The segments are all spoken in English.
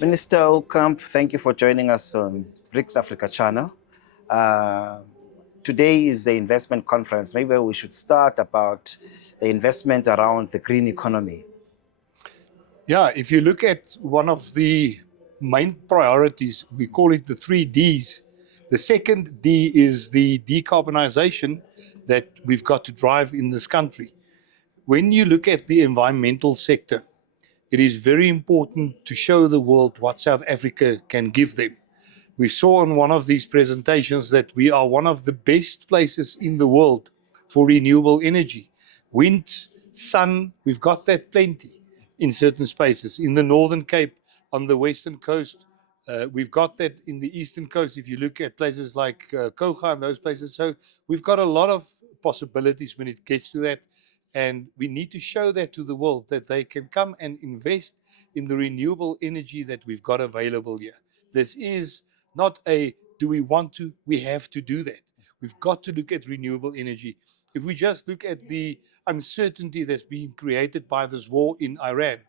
Minister Aucamp, thank you for joining us on BRICS Africa channel. Uh, Today is the investment conference. Maybe we should start about the investment around the green economy. Yeah, if you look at one of the main priorities, we call it the 3Ds. The second D is the decarbonization that we've got to drive in this country. When you look at the environmental sector, it is very important to show the world what South Africa can give them. We saw on one of these presentations that we are one of the best places in the world for renewable energy. Wind, sun, we've got that plenty in certain spaces. In the Northern Cape, on the western coast, we've got that in the eastern coast. If you look at places like Koga and those places, so we've got a lot of possibilities when it gets to that. And we need to show that to the world that they can come and invest in the renewable energy that we've got available here. This is not a do we want to, we have to do that. We've got to look at renewable energy. If we just look at the uncertainty that's being created by this war in Iran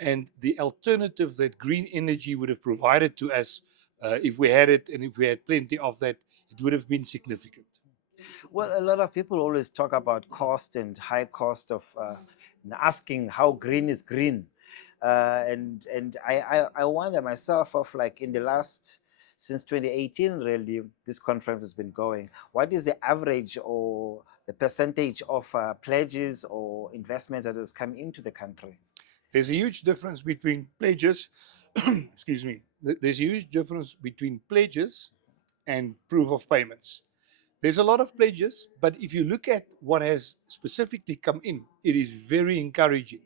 and the alternative that green energy would have provided to us if we had it and if we had plenty of that, it would have been significant. Well, a lot of people always talk about cost and high cost of asking how green is green. And I wonder myself of like in the last, since 2018 really, this conference has been going. What is the average or the percentage of pledges or investments that has come into the country? There's a huge difference between pledges, excuse me, there's a huge difference between pledges and proof of payments. There's a lot of pledges, but if you look at what has specifically come in, it is very encouraging.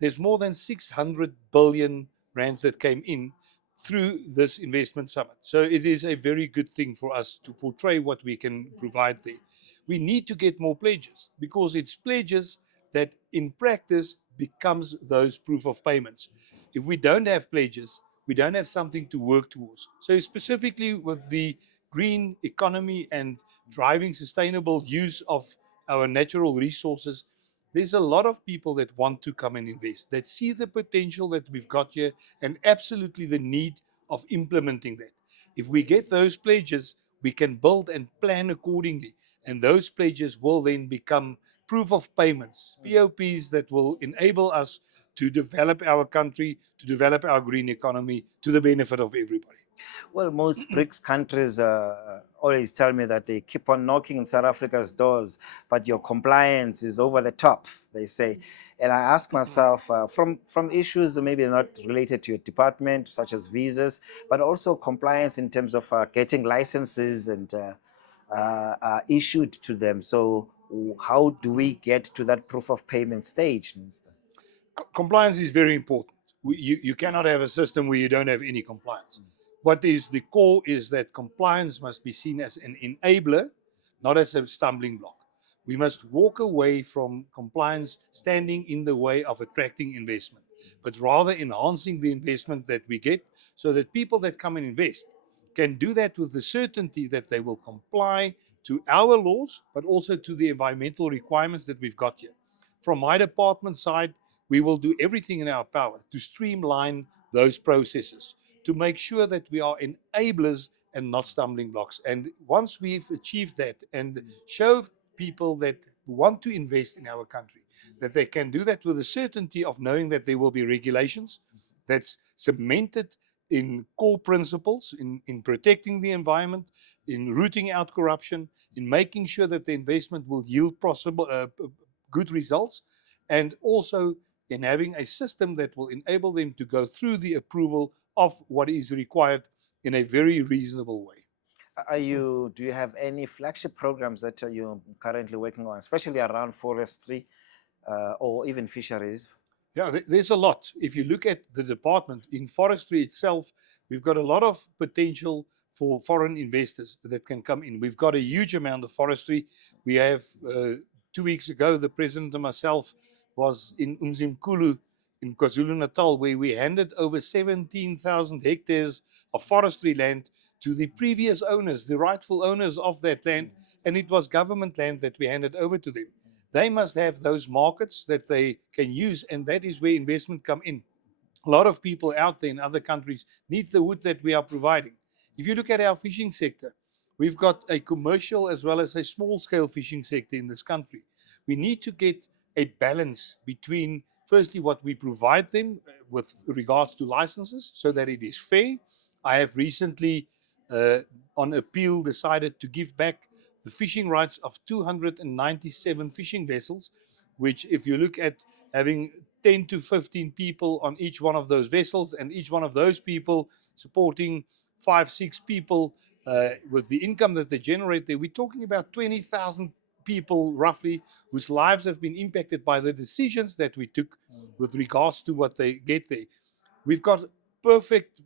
There's more than 600 billion rands that came in through this investment summit. So it is a very good thing for us to portray what we can provide there. We need to get more pledges because it's pledges that in practice becomes those proof of payments. If we don't have pledges, we don't have something to work towards. So specifically with the green economy and driving sustainable use of our natural resources, there's a lot of people that want to come and invest, that see the potential that we've got here and absolutely the need of implementing that. If we get those pledges, we can build and plan accordingly. And those pledges will then become proof of payments, POPs that will enable us to develop our country, to develop our green economy to the benefit of everybody. Well, most BRICS countries always tell me that they keep on knocking in South Africa's doors, but your compliance is over the top, they say. And I ask myself, from issues maybe not related to your department, such as visas, but also compliance in terms of getting licenses and issued to them. So how do we get to that proof of payment stage, Minister? Compliance is very important. You cannot have a system where you don't have any compliance. What is the core is that compliance must be seen as an enabler, not as a stumbling block. We must walk away from compliance standing in the way of attracting investment, but rather enhancing the investment that we get so that people that come and invest can do that with the certainty that they will comply to our laws, but also to the environmental requirements that we've got here. From my department side, we will do everything in our power to streamline those processes, to make sure that we are enablers and not stumbling blocks. And once we've achieved that and show people that want to invest in our country, that they can do that with the certainty of knowing that there will be regulations that's cemented in core principles, in protecting the environment, in rooting out corruption, in making sure that the investment will yield possible good results, and also in having a system that will enable them to go through the approval of what is required in a very reasonable way. Do you have any flagship programs that you're currently working on, especially around forestry or even fisheries? Yeah, there's a lot. If you look at the department in forestry itself, we've got a lot of potential for foreign investors that can come in. We've got a huge amount of forestry. We have 2 weeks ago, the president and myself was in Umzimkulu in KwaZulu-Natal, where we handed over 17,000 hectares of forestry land to the previous owners, the rightful owners of that land, and it was government land that we handed over to them. They must have those markets that they can use, and that is where investment come in. A lot of people out there in other countries need the wood that we are providing. If you look at our fishing sector, we've got a commercial as well as a small scale fishing sector in this country. We need to get a balance between, firstly, what we provide them with regards to licenses so that it is fair. I have recently, uh, on appeal, decided to give back the fishing rights of 297 fishing vessels, which, if you look at having 10 to 15 people on each one of those vessels, and each one of those people supporting 5, 6 people with the income that they generate there, we're talking about 20,000 people roughly whose lives have been impacted by the decisions that we took with regards to what they get there. We've got perfect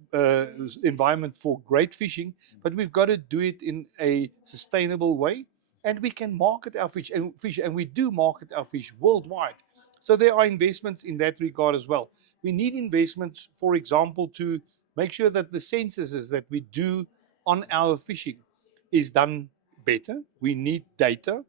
environment for great fishing, but we've got to do it in a sustainable way, and we can market our fish, and we do market our fish worldwide. So there are investments in that regard as well. We need investments, for example, to make sure that the censuses that we do on our fishing is done better. We need data.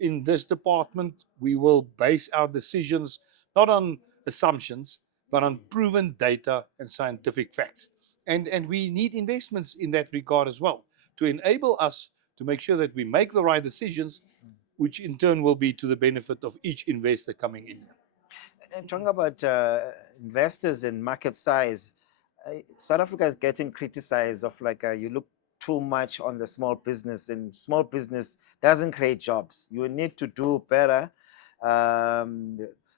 In this department, we will base our decisions not on assumptions, but on proven data and scientific facts. And we need investments in that regard as well to enable us to make sure that we make the right decisions, which in turn will be to the benefit of each investor coming in. And talking about investors and market size, South Africa is getting criticized of like you look too much on the small business, and small business doesn't create jobs. You need to do better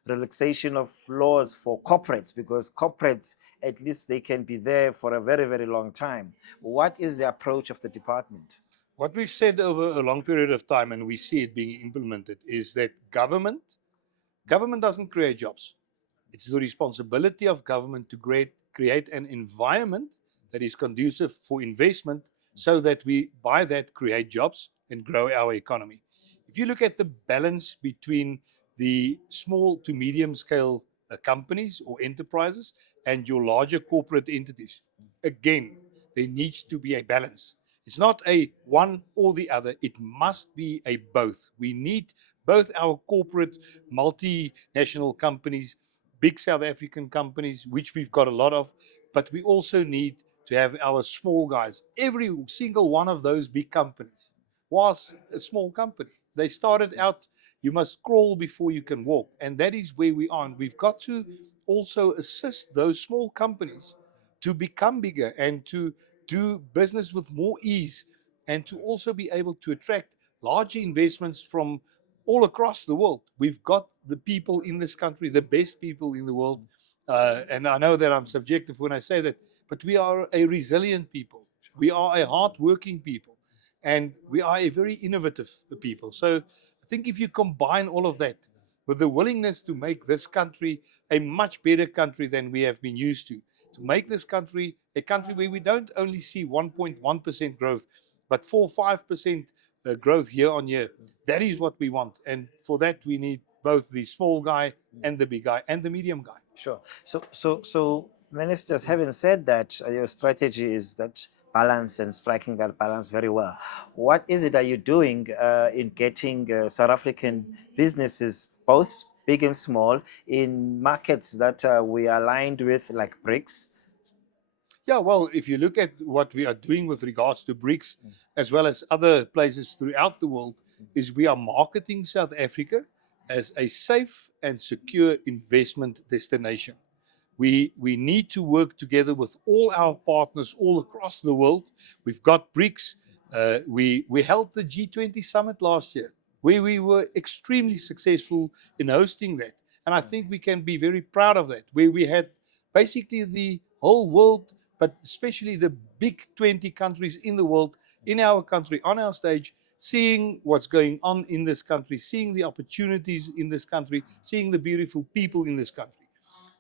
relaxation of laws for corporates, because corporates, at least they can be there for a very, very long time. What is the approach of the department? What we've said over a long period of time, and we see it being implemented, is that government doesn't create jobs. It's the responsibility of government to create an environment that is conducive for investment so that we, by that, create jobs and grow our economy. If you look at the balance between the small to medium scale companies or enterprises and your larger corporate entities, again, there needs to be a balance. It's not a one or the other. It must be a both. We need both our corporate multinational companies, big South African companies, which we've got a lot of, but we also need to have our small guys. Every single one of those big companies was a small company. They started out, you must crawl before you can walk. And that is where we are. And we've got to also assist those small companies to become bigger and to do business with more ease, and to also be able to attract larger investments from all across the world. We've got the people in this country, the best people in the world. And I know that I'm subjective when I say that, but we are a resilient people. We are a hard-working people, and we are a very innovative people. So I think if you combine all of that with the willingness to make this country a much better country than we have been used to make this country a country where we don't only see 1.1% growth, but 4-5% growth year on year. That is what we want. And for that, we need both the small guy and the big guy and the medium guy. Sure. So, ministers, having said that, your strategy is that balance and striking that balance very well. What is it are you doing in getting South African businesses, both big and small, in markets that we are aligned with, like BRICS? Yeah, well, if you look at what we are doing with regards to BRICS, as well as other places throughout the world, is we are marketing South Africa as a safe and secure investment destination. We need to work together with all our partners all across the world. We've got BRICS. We held the G20 summit last year, where we were extremely successful in hosting that. And I think we can be very proud of that, where we had basically the whole world, but especially the big 20 countries in the world, in our country, on our stage, seeing what's going on in this country, seeing the opportunities in this country, seeing the beautiful people in this country.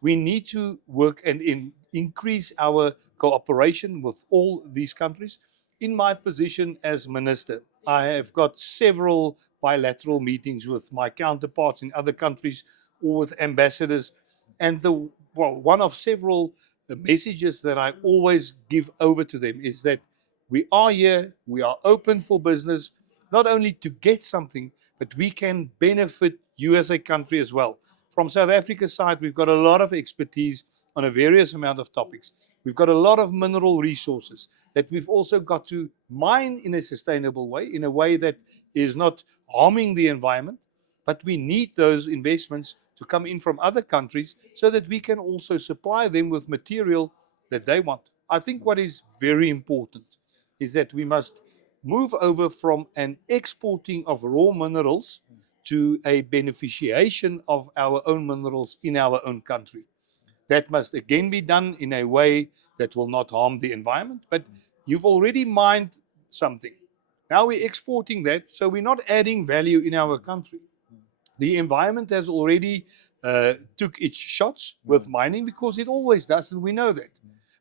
We need to work and increase our cooperation with all these countries. In my position as minister, I have got several bilateral meetings with my counterparts in other countries or with ambassadors. And one of several messages that I always give over to them is that we are here, we are open for business, not only to get something, but we can benefit you as a country as well. From South Africa's side, we've got a lot of expertise on a various amount of topics. We've got a lot of mineral resources that we've also got to mine in a sustainable way, in a way that is not harming the environment. But we need those investments to come in from other countries so that we can also supply them with material that they want. I think what is very important is that we must move over from an exporting of raw minerals to a beneficiation of our own minerals in our own country. That must again be done in a way that will not harm the environment. But you've already mined something. Now we're exporting that, so we're not adding value in our country. The environment has already took its shots with mining because it always does, and we know that.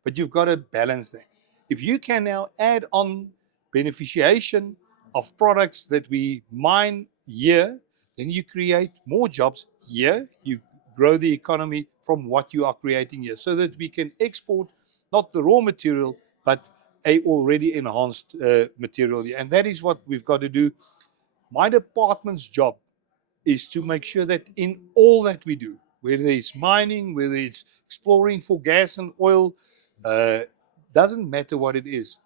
But you've got to balance that. If you can now add on beneficiation of products that we mine here, then you create more jobs here. You grow the economy from what you are creating here so that we can export not the raw material, but a already enhanced material here. And that is what we've got to do. My department's job is to make sure that in all that we do, whether it's mining, whether it's exploring for gas and oil, doesn't matter what it is,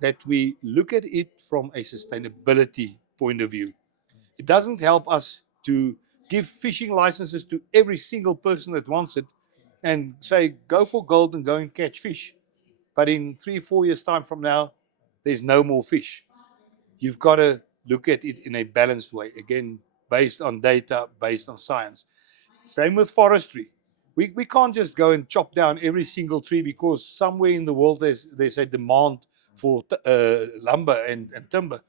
that we look at it from a sustainability point of view. It doesn't help us to give fishing licenses to every single person that wants it and say, go for gold and go and catch fish. But in 3-4 years' time from now, there's no more fish. You've got to look at it in a balanced way, again, based on data, based on science. Same with forestry. We can't just go and chop down every single tree because somewhere in the world there's a demand for lumber and timber.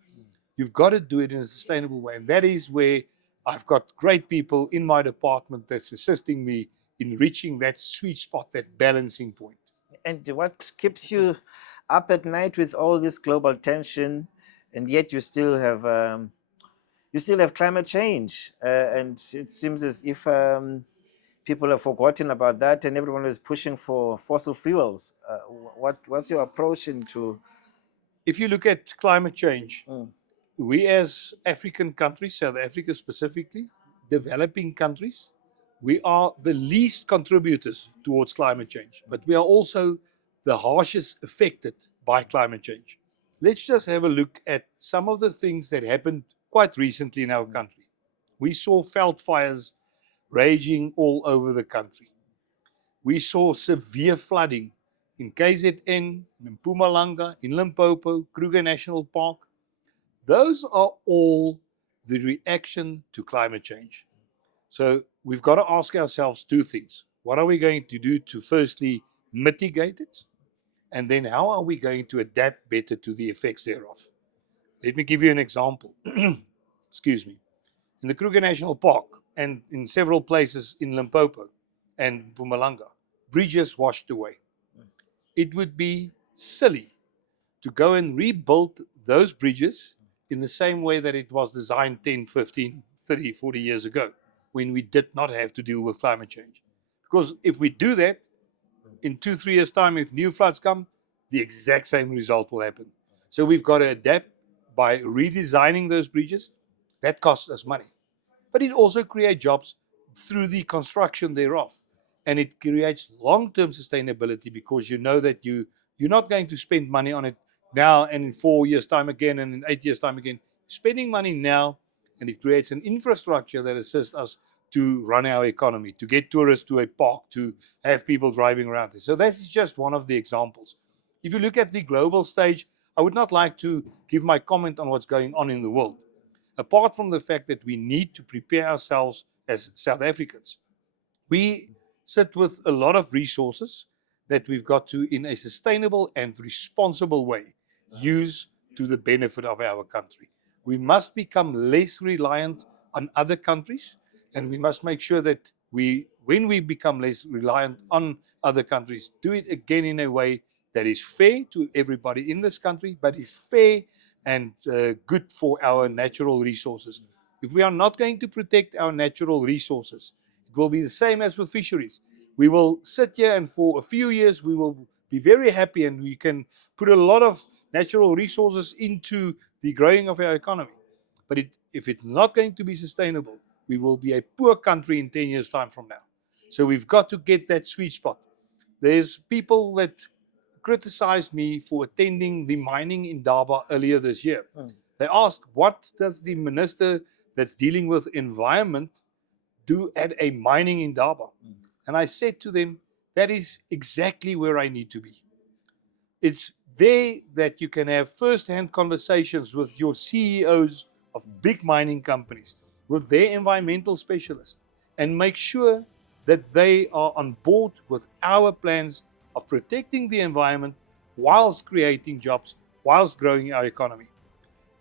You've got to do it in a sustainable way. And that is where I've got great people in my department that's assisting me in reaching that sweet spot, that balancing point. And what keeps you up at night with all this global tension, and yet you still have climate change, and it seems as if people have forgotten about that, and everyone is pushing for fossil fuels. What's your approach into? If you look at climate change, we as African countries, South Africa specifically, developing countries, we are the least contributors towards climate change, but we are also the harshest affected by climate change. Let's just have a look at some of the things that happened quite recently in our country. We saw veld fires raging all over the country. We saw severe flooding in KZN, in Mpumalanga, in Limpopo, Kruger National Park. Those are all the reaction to climate change. So we've got to ask ourselves two things. What are we going to do to firstly mitigate it? And then how are we going to adapt better to the effects thereof? Let me give you an example. Excuse me. In the Kruger National Park and in several places in Limpopo and Mpumalanga, bridges washed away. It would be silly to go and rebuild those bridges in the same way that it was designed 10, 15, 30, 40 years ago, when we did not have to deal with climate change. Because if we do that, in 2-3 years' time, if new floods come, the exact same result will happen. So we've got to adapt by redesigning those bridges. That costs us money. But it also creates jobs through the construction thereof. And it creates long-term sustainability because you know that you're not going to spend money on it now and in 4 years' time again and in 8 years' time again. Spending money now, and it creates an infrastructure that assists us to run our economy, to get tourists to a park, to have people driving around there. So that's just one of the examples. If you look at the global stage, I would not like to give my comment on what's going on in the world, apart from the fact that we need to prepare ourselves as South Africans. We sit with a lot of resources that we've got to, in a sustainable and responsible way, use to the benefit of our country. We must become less reliant on other countries, and we must make sure that when we become less reliant on other countries, do it again in a way that is fair to everybody in this country, but is fair and good for our natural resources. If we are not going to protect our natural resources, it will be the same as with fisheries. We will sit here and for a few years we will be very happy and we can put a lot of natural resources into the growing of our economy. But if it's not going to be sustainable, we will be a poor country in 10 years' time from now. So we've got to get that sweet spot. There's people that criticized me for attending the mining in Durban earlier this year. They asked, what does the minister that's dealing with environment do at a mining in Durban? And I said to them, that is exactly where I need to be. It's there that you can have first-hand conversations with your CEOs of big mining companies, with their environmental specialists, and make sure that they are on board with our plans of protecting the environment whilst creating jobs, whilst growing our economy.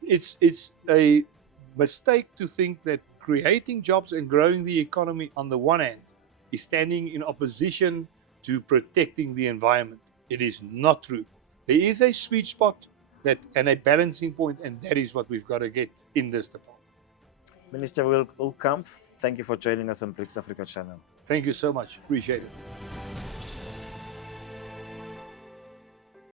It's a mistake to think that creating jobs and growing the economy on the one hand is standing in opposition to protecting the environment. It is not true. There is a sweet spot and a balancing point, and that is what we've got to get in this department. Minister Willie Aucamp, thank you for joining us on BRICS Africa channel. Thank you so much. Appreciate it.